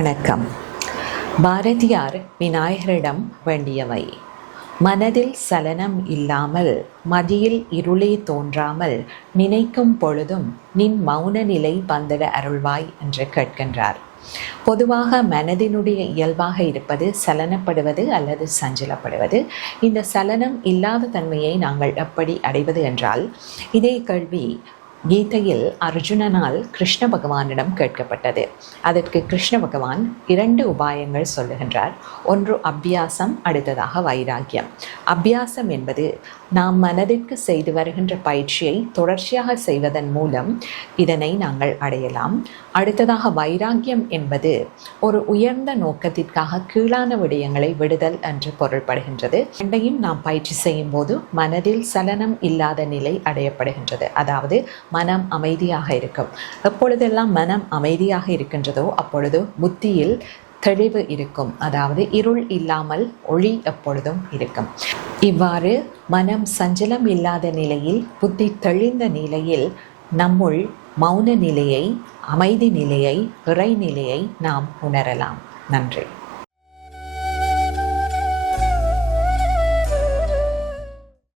வணக்கம். பாரதியார் விநாயகரிடம் வேண்டியவை: மனதில் சலனம் இல்லாமல், மதியில் இருளே தோன்றாமல், நினைக்கும் பொழுதும் நின் மௌன நிலை வந்திட அருள்வாய் என்று கேட்கின்றார். பொதுவாக மனதினுடைய இயல்பாக இருப்பது சலனப்படுவது அல்லது சஞ்சலப்படுவது. இந்த சலனம் இல்லாத தன்மையை நாங்கள் எப்படி அடைவது என்றால், இதே கேள்வி கீதையில் அர்ஜுனனால் கிருஷ்ண பகவானிடம் கேட்கப்பட்டது. அதற்கு கிருஷ்ண பகவான் 2 உபாயங்கள் சொல்லுகின்றார். ஒன்று அபியாசம், அடுத்ததாக வைராக்கியம். அபியாசம் என்பது நாம் மனதிற்கு செய்து வருகின்ற பயிற்சியை தொடர்ச்சியாக செய்வதன் மூலம் இதனை நாங்கள் அடையலாம். அடுத்ததாக வைராக்கியம் என்பது ஒரு உயர்ந்த நோக்கத்திற்காக கீழான விடயங்களை விடுதல் என்று பொருள்படுகின்றது. இரண்டையும் நாம் பயிற்சி செய்யும் போது மனதில் சலனம் இல்லாத நிலை அடையப்படுகின்றது. அதாவது மனம் அமைதியாக இருக்கும். எப்பொழுதெல்லாம் மனம் அமைதியாக இருக்கின்றதோ அப்பொழுது புத்தியில் தெளிவு இருக்கும். அதாவது இருள் இல்லாமல் ஒளி எப்பொழுதும் இருக்கும். இவ்வாறு மனம் சஞ்சலம் இல்லாத நிலையில், புத்தி தெளிந்த நிலையில் நம்முள் மௌன நிலையை, அமைதி நிலையை, இறை நிலையை நாம் உணரலாம். நன்றி.